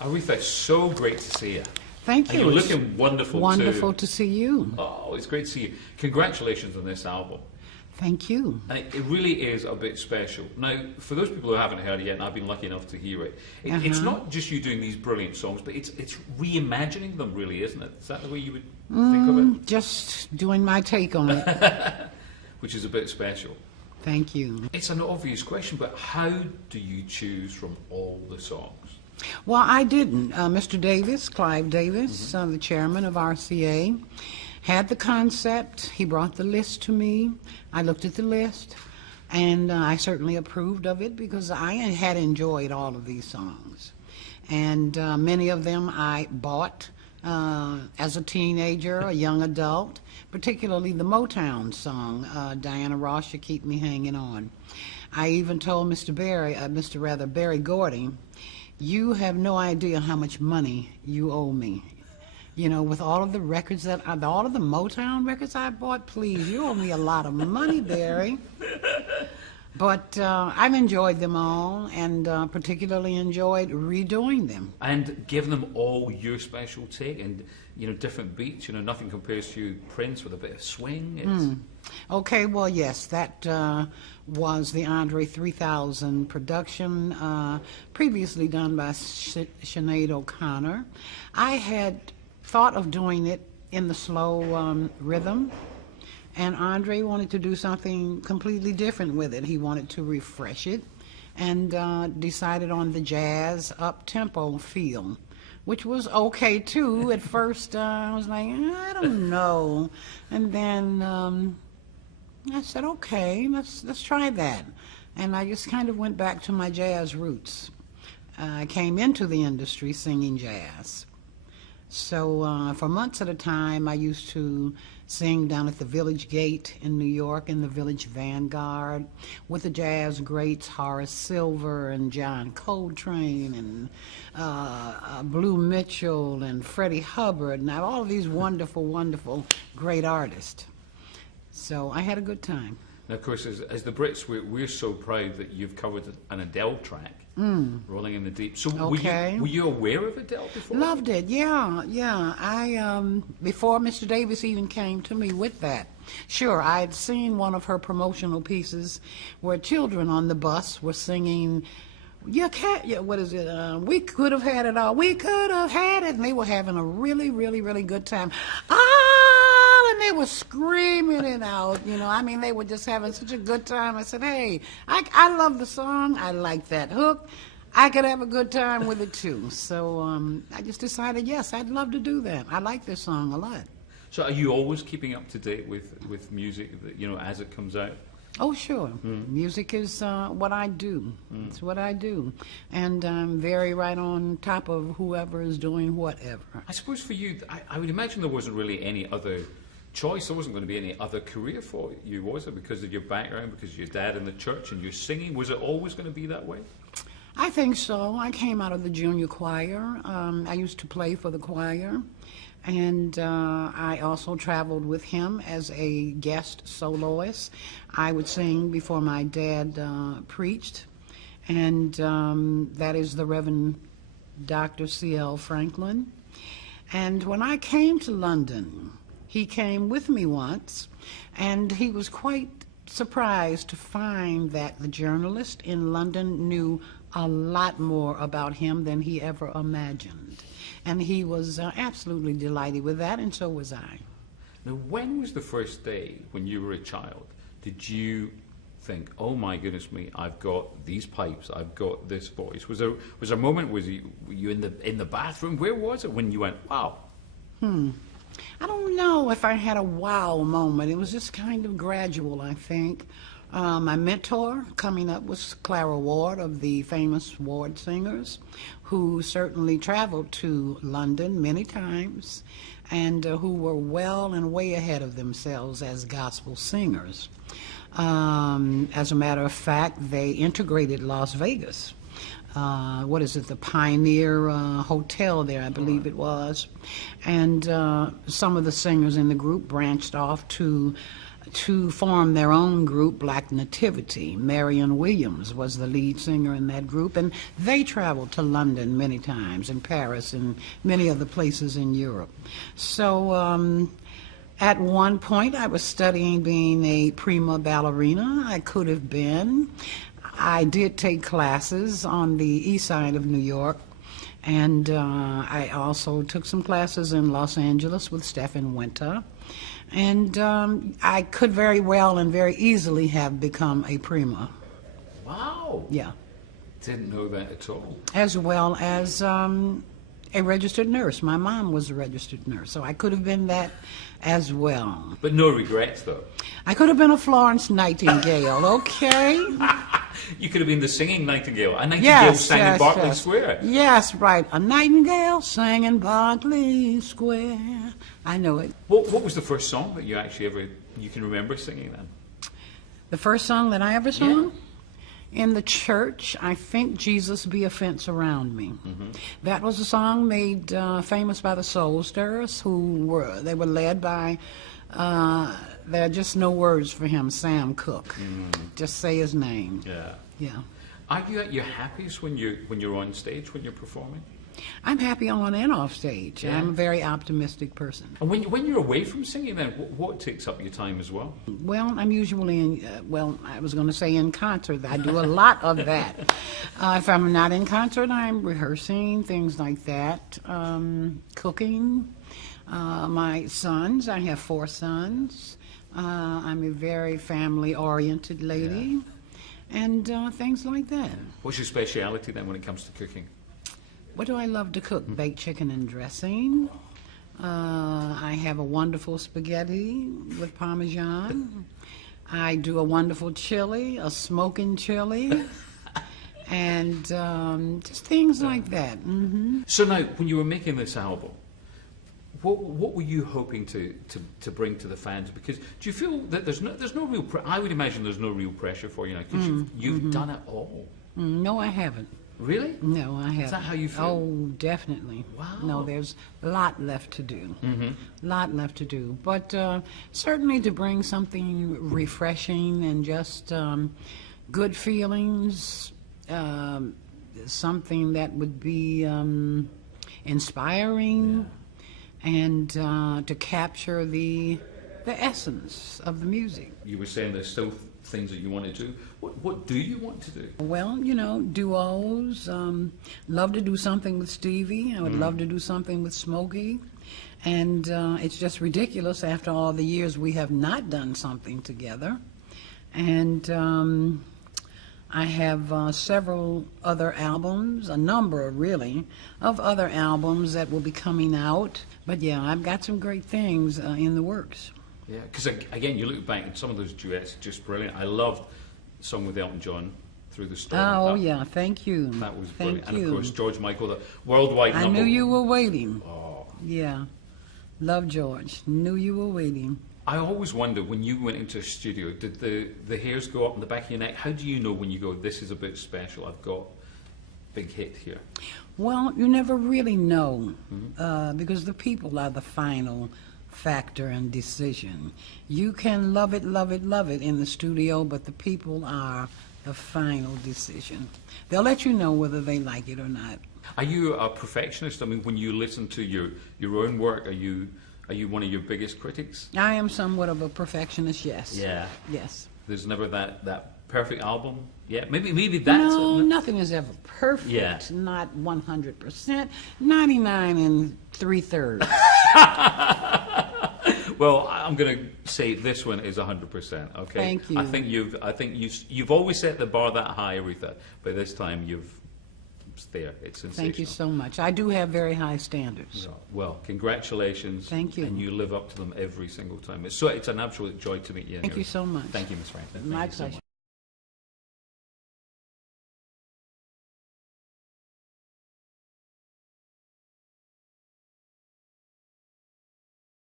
Aretha, it's so great to see you. Thank And you. you're It's looking wonderful wonderful too. to see you. Oh, it's great to see you. Congratulations on this album. Thank you. It really is a bit special. Now, for those people who haven't heard it yet, and I've been lucky enough to hear it, it's not just you doing these brilliant songs, but it's reimagining them, really, isn't it? Is that the way you would think of it? Just doing my take on it. Which is a bit special. Thank you. It's an obvious question, but how do you choose from all the songs? Well, I didn't. Mr. Davis, Clive Davis, the chairman of RCA, had the concept. He brought the list to me. I looked at the list, and I certainly approved of it because I had enjoyed all of these songs. And many of them I bought as a teenager, a young adult, particularly the Motown song, Diana Ross, You Keep Me Hanging On. I even told Barry Gordy, you have no idea how much money you owe me. You know, with all of the records all of the Motown records I bought, please, you owe me a lot of money, Barry. But I've enjoyed them all, and particularly enjoyed redoing them. And giving them all your special take, and different beats. Nothing compares to Prince with a bit of swing. Okay, well, yes, that was the Andre 3000 production, previously done by Sinead O'Connor. I had thought of doing it in the slow rhythm, and Andre wanted to do something completely different with it. He wanted to refresh it, and decided on the jazz up-tempo feel, which was okay too. At first I was like, I don't know, and then I said, okay, let's try that. And I just kind of went back to my jazz roots. I came into the industry singing jazz. So for months at a time, I used to sing down at the Village Gate in New York, in the Village Vanguard, with the jazz greats Horace Silver and John Coltrane and Blue Mitchell and Freddie Hubbard, and all of these wonderful, wonderful, great artists. So I had a good time. Now, of course, as the Brits, we're so proud that you've covered an Adele track, Rolling in the Deep. So Okay. were you aware of Adele before? Loved it, yeah. I before Mr. Davis even came to me with that. Sure, I had seen one of her promotional pieces where children on the bus were singing, what is it? We could have had it all. We could have had it. And they were having a really, really, really good time. And they were screaming it out, they were just having such a good time. I said, hey, I love the song. I like that hook. I could have a good time with it too. So I just decided, yes, I'd love to do that. I like this song a lot. So are you always keeping up to date with music, as it comes out? Oh, sure. Music is what I do. It's what I do. And I'm very right on top of whoever is doing whatever. I suppose for you, I would imagine there wasn't really any other choice. There wasn't going to be any other career for you, was it? Because of your background, because of your dad in the church and your singing? Was it always going to be that way? I think so. I came out of the junior choir. I used to play for the choir. And I also traveled with him as a guest soloist. I would sing before my dad preached. And that is the Reverend Dr. C.L. Franklin. And when I came to London, he came with me once, and he was quite surprised to find that the journalist in London knew a lot more about him than he ever imagined. And he was absolutely delighted with that, and so was I. Now, when was the first day when you were a child? Did you think, oh my goodness me, I've got these pipes, I've got this voice? Was there a moment, were you in the bathroom? Where was it when you went, wow? I don't know if I had a wow moment. It was just kind of gradual, I think. My mentor coming up was Clara Ward of the famous Ward Singers, who certainly traveled to London many times and who were well and way ahead of themselves as gospel singers. As a matter of fact, they integrated Las Vegas. The Pioneer Hotel there, I believe it was. And some of the singers in the group branched off to to form their own group, Black Nativity. Marion Williams was the lead singer in that group, and they traveled to London many times, and Paris, and many other places in Europe. So at one point I was studying being a prima ballerina. I could have been. I did take classes on the east side of New York, and I also took some classes in Los Angeles with Stephen Winter. And I could very well and very easily have become a prima. Wow. Yeah. Didn't know that at all. As well as a registered nurse. My mom was a registered nurse, so I could have been that as well. But no regrets, though. I could have been a Florence Nightingale, okay? You could have been the singing Nightingale. A Nightingale Yes, sang in yes, Berkeley yes. Square. Yes, right. A nightingale sang in Berkeley Square. I know it. What was the first song that you actually you can remember singing then? The first song that I ever sang? In the church, I think Jesus Be a Fence Around Me. That was a song made famous by the Soul Stirrers, who were led by, there are just no words for him, Sam Cooke. Just say his name. Yeah. Yeah. Are you at your happiest when you're on stage, when you're performing? I'm happy on and off stage. Yeah. I'm a very optimistic person. And when you're away from singing, then what takes up your time as well? Well, I'm usually in, I was going to say in concert. I do a lot of that. If I'm not in concert, I'm rehearsing, things like that, cooking. My sons, I have 4 sons. I'm a very family-oriented lady, and things like that. What's your speciality then when it comes to cooking? What do I love to cook? Baked chicken and dressing. I have a wonderful spaghetti with Parmesan. I do a wonderful chili, a smoking chili, and just things like that. So now, when you were making this album, what were you hoping to bring to the fans? Because do you feel that there's no real I would imagine there's no real pressure for you now because you've done it all. No, I haven't. Really? No, I haven't. Is that how you feel? Oh, definitely. Wow. No, there's a lot left to do. Lot left to do. But certainly to bring something refreshing and just good feelings, something that would be inspiring, and to capture the essence of the music. You were saying there's still things that you want to do. What do you want to do? Well, duos. Love to do something with Stevie. I would love to do something with Smokey. And it's just ridiculous after all the years we have not done something together. And I have several other albums, a number really, of other albums that will be coming out. But yeah, I've got some great things in the works. Yeah, because again, you look back and some of those duets are just brilliant. I loved the song with Elton John, Through the Storm. Oh, yeah, thank you. That was Thank brilliant. And you. of course, George Michael, the worldwide I number knew you one. were waiting. Oh. Yeah. Love George. Knew you were waiting. I always wonder, when you went into a studio, did the hairs go up on the back of your neck? How do you know when you go, this is a bit special, I've got big hit here? Well, you never really know because the people are the final factor and decision. You can love it, love it, love it in the studio, but the people are the final decision. They'll let you know whether they like it or not. Are you a perfectionist? I mean, when you listen to your own work, are you one of your biggest critics? I am somewhat of a perfectionist, yes. Yeah. Yes. There's never that perfect album? Yeah, maybe that's No, it. nothing is ever perfect. Yeah. Not 100%. 99 and 3/3. Well, I'm going to say this one is 100%. Okay. Thank you. I think you've always set the bar that high, Aretha, but this time it's there. It's sensational. Thank you so much. I do have very high standards. Well, congratulations. Thank you. And you live up to them every single time. It's an absolute joy to meet you. Thank you so much. Thank you, Ms. Franklin. My Thank you so pleasure. much.